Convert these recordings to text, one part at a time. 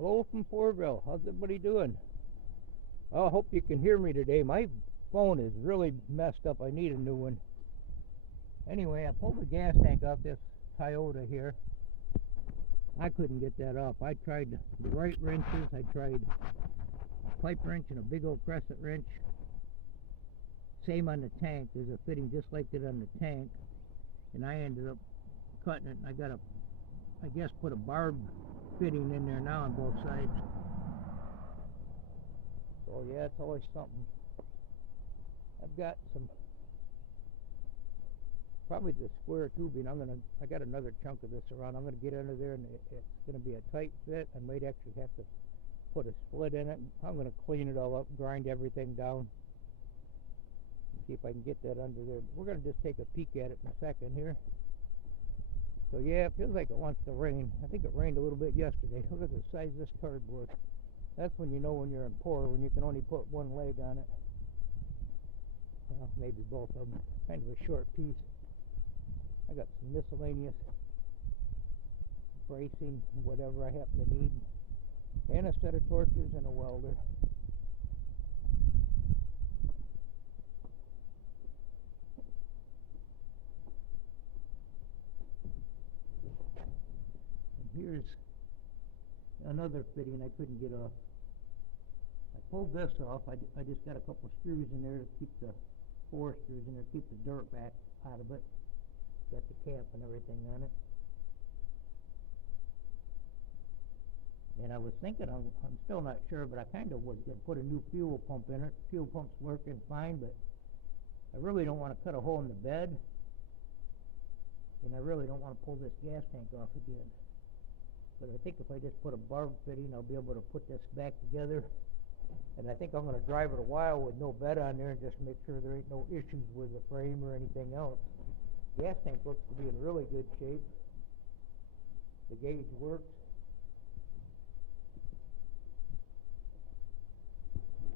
Hello from Fourville. How's everybody doing? I hope you can hear me today. My phone is really messed up. I need a new one. Anyway, I pulled the gas tank off this Toyota here. I couldn't get that off. I tried the right wrenches. I tried a pipe wrench and a big old crescent wrench. Same on the tank. There's a fitting just like that on the tank. And I ended up cutting it, and I got to, I guess, put a barb fitting in there now on both sides. So yeah, it's always something. I've got some, probably the square tubing. I got another chunk of this around. I'm gonna get under there, and it's gonna be a tight fit. I might actually have to put a split in it. I'm gonna clean it all up, grind everything down, see if I can get that under there. We're gonna just take a peek at it in a second here. So yeah, it feels like it wants to rain. I think it rained a little bit yesterday. Look at the size of this cardboard. That's when you know when you're in poor, when you can only put one leg on it. Well, maybe both of them. Kind of a short piece. I got some miscellaneous bracing, whatever I happen to need, and a set of torches and a welder. Here's another fitting I couldn't get off. I pulled this off. I just got a couple of screws in there to keep the, 4 screws in there to keep the dirt back out of it. Got the cap and everything on it. And I was thinking, I'm still not sure, but I kind of was going to put a new fuel pump in it. Fuel pump's working fine, but I really don't want to cut a hole in the bed. And I really don't want to pull this gas tank off again. But I think if I just put a barb fitting, I'll be able to put this back together. And I think I'm going to drive it a while with no bed on there and just make sure there ain't no issues with the frame or anything else. Gas tank looks to be in really good shape. The gauge works.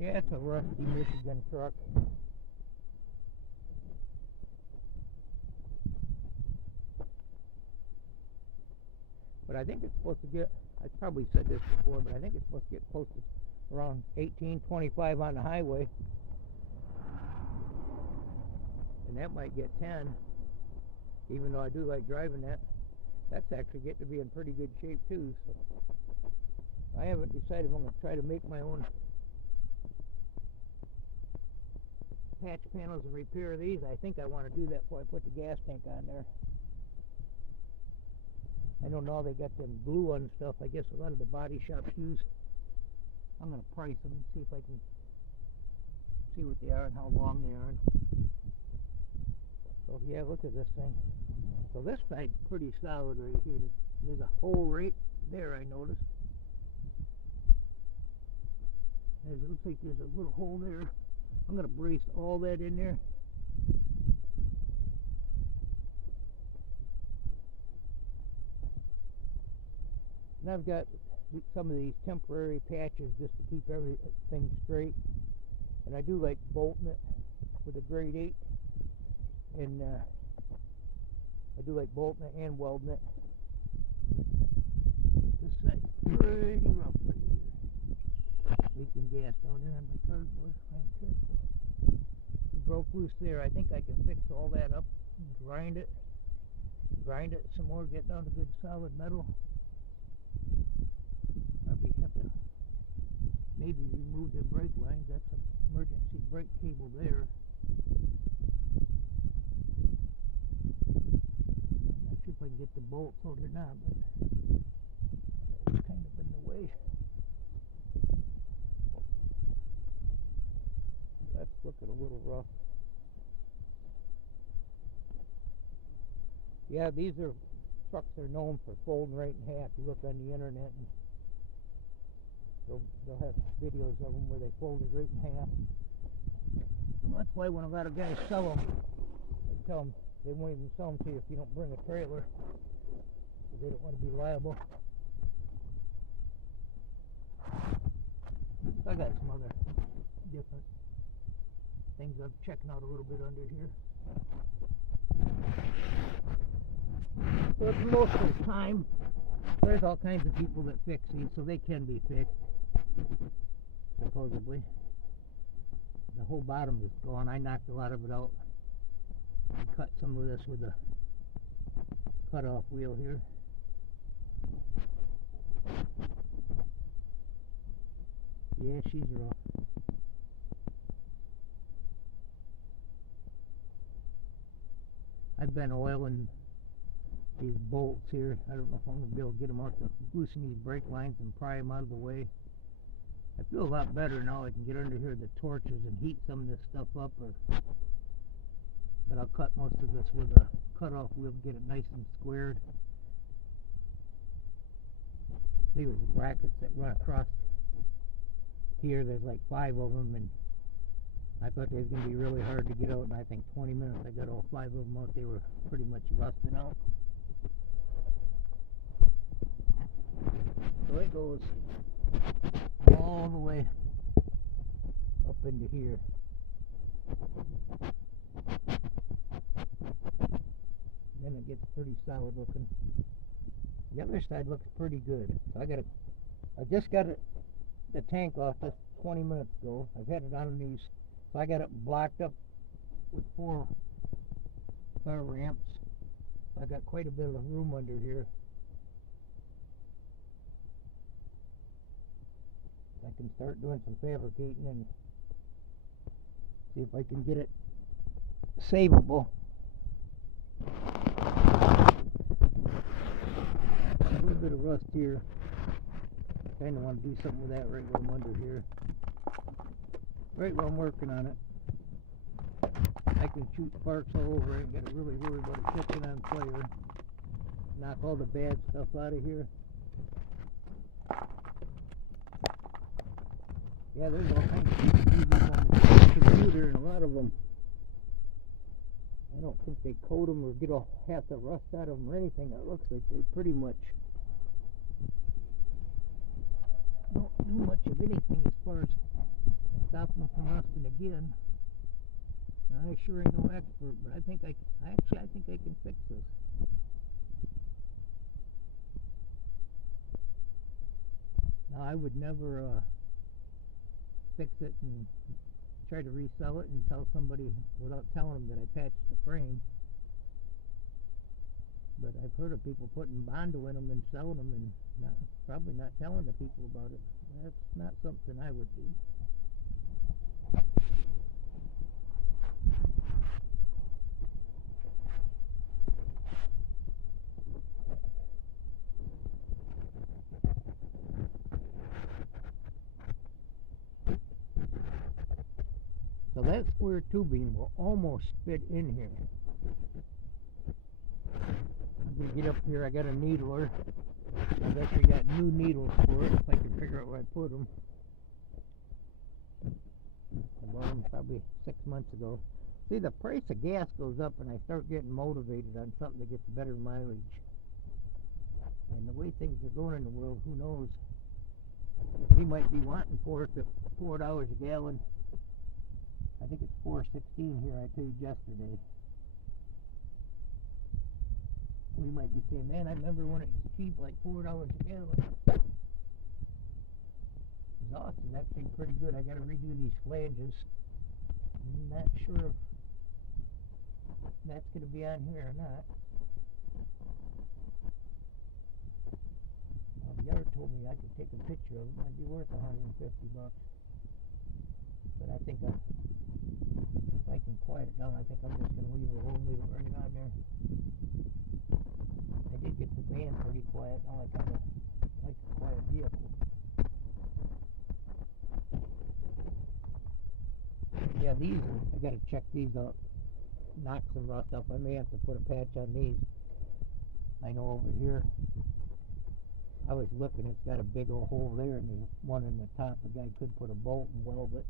Yeah, it's a rusty Michigan truck. But I think it's supposed to get, I probably said this before, but I think it's supposed to get close to around 18, 25 on the highway. And that might get 10, even though I do like driving that. That's actually getting to be in pretty good shape too. So I haven't decided if I'm going to try to make my own patch panels and repair these. I think I want to do that before I put the gas tank on there. I know now they got them glue on stuff. I guess a lot of the body shops use. I'm going to price them and see if I can see what they are and how long they are. So yeah, look at this thing. So this side's pretty solid right here. There's a hole right there, I noticed. It looks like there's a little hole there. I'm going to brace all that in there. And I've got some of these temporary patches just to keep everything straight. And I do like bolting it with a grade 8. And I do like bolting it and welding it. This side's pretty rough right here. Leaking gas down there on my cardboard. I ain't careful. It broke loose there. I think I can fix all that up and grind it some more, get down to good solid metal. Probably have to maybe remove the brake lines. That's an emergency brake cable there. I'm not sure if I can get the bolts out or not, but it's kind of in the way. That's looking a little rough. Yeah, these are trucks that are known for folding right in half. You look on the internet and they'll have videos of them where they fold it right in half. Well, that's why when a lot of guys sell them, they tell them they won't even sell them to you if you don't bring a trailer, because they don't want to be liable. I got some other different things I'm checking out a little bit under here. So it's most of the time There's all kinds of people that fix these, so they can be fixed, supposedly. The whole bottom is gone. I knocked a lot of it out. I cut some of this with a cut-off wheel here. Yeah, she's rough. I've been oiling these bolts here. I don't know if I'm going to be able to get them out to loosen these brake lines and pry them out of the way. I feel a lot better now. I can get under here the torches and heat some of this stuff up. But I'll cut most of this with a cut-off wheel to get it nice and squared. These are brackets that run across here. There's like 5 of them, and I thought they was going to be really hard to get out, and I think 20 minutes I got all 5 of them out. They were pretty much rusting out. So it goes all the way up into here. Then it gets pretty solid looking. The other side looks pretty good. So I just got the tank off just 20 minutes ago. I've had it on these, so I got it blocked up with 4 car ramps. So I got quite a bit of room under here. I can start doing some fabricating and see if I can get it savable. A little bit of rust here. I kind of want to do something with that right while I'm under here. Right while I'm working on it. I can shoot sparks all over it and got to really worry about it catching on fire. Knock all the bad stuff out of here. Yeah, there's all kinds of TVs on the computer, and a lot of them, I don't think they coat them or get off half the rust out of them or anything. It looks like they pretty much don't do much of anything as far as stopping them from rusting again. Now, I sure ain't no expert, but I think I think I can fix this. Now, I would never fix it and try to resell it and tell somebody without telling them that I patched the frame. But I've heard of people putting Bondo in them and selling them and probably not telling the people about it. That's not something I would do. So that square tubing will almost fit in here. I'm going to get up here. I got a needler. I've actually got new needles for it if I can figure out where I put them. I bought them probably 6 months ago. See, the price of gas goes up and I start getting motivated on something that gets better mileage. And the way things are going in the world, who knows? We might be wanting $4 a gallon. I think it's $4.16 here I paid yesterday. We might be saying, man, I remember when it was cheap, like $4 a gallon. Exhaust is actually pretty good. I got to redo these flanges. I'm not sure if that's going to be on here or not. The yard told me I could take a picture of it. It might be worth $150. But I think if I can quiet it down, I think I'm just going to leave it alone, leave it right on there. I did get the van pretty quiet. Now I kind of like a quiet vehicle. Yeah, these, I got to check these out. Knock some rust up. I may have to put a patch on these. I know over here, I was looking, it's got a big old hole there, and there's one in the top. The guy could put a bolt and weld it,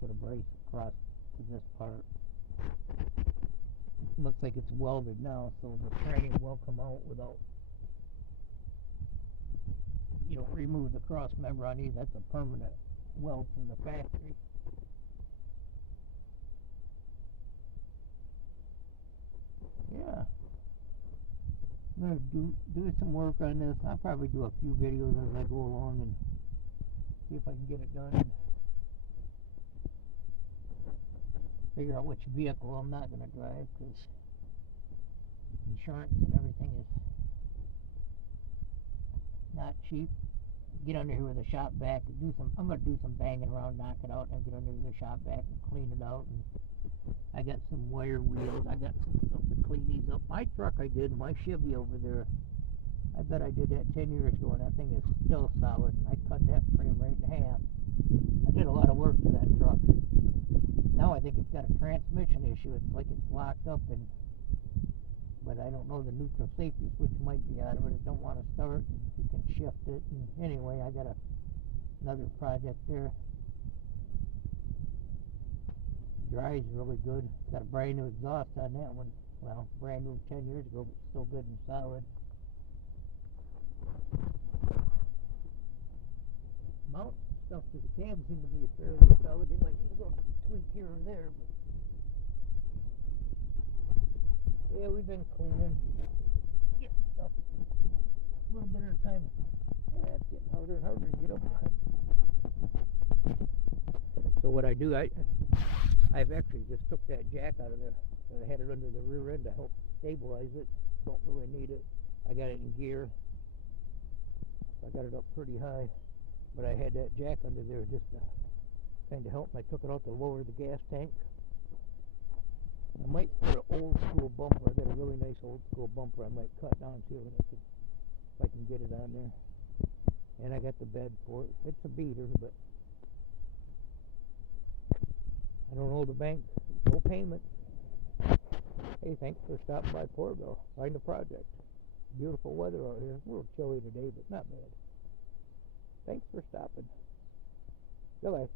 put a brace across to this part. Looks like it's welded now, so the training will come out without, you don't remove the cross member on these. That's a permanent weld from the factory. Yeah. I'm gonna do some work on this. I'll probably do a few videos as I go along and see if I can get it done. And figure out which vehicle I'm not gonna drive, because insurance and everything is not cheap. Get under here with a shop vac and I'm gonna do some banging around, knock it out, and get under with a shop vac and clean it out. And I got some wire wheels. I got some stuff to clean these up. My truck I did, my Chevy over there, I bet I did that 10 years ago, and that thing is still solid. And I cut that frame right in half. I did a lot of work to that truck. Now I think it's got a transmission issue. It's like it's locked up, but I don't know, the neutral safety switch might be out of it. I don't want to start. You can shift it. And anyway, I got another project there. Dries really good. Got a brand new exhaust on that one. Well, brand new 10 years ago, but still good and solid. Mount stuff to the cab seems to be fairly solid. You might need a little tweak here or there, but yeah, we've been cleaning, getting stuff a little bit at a time. Yeah, it's getting harder and harder to get up. So what I do, I've actually just took that jack out of there, and I had it under the rear end to help stabilize it. Don't really need it. I got it in gear. I got it up pretty high, but I had that jack under there just to kind of help. I took it out to lower the gas tank. I might put an old school bumper. I got a really nice old school bumper. I might cut down and see if I can get it on there. And I got the bed for it. It's a beater, but I don't owe the bank no payment. Hey, thanks for stopping by Portville. Find a project. Beautiful weather out here. A little chilly today, but not bad. Thanks for stopping. Bye-bye.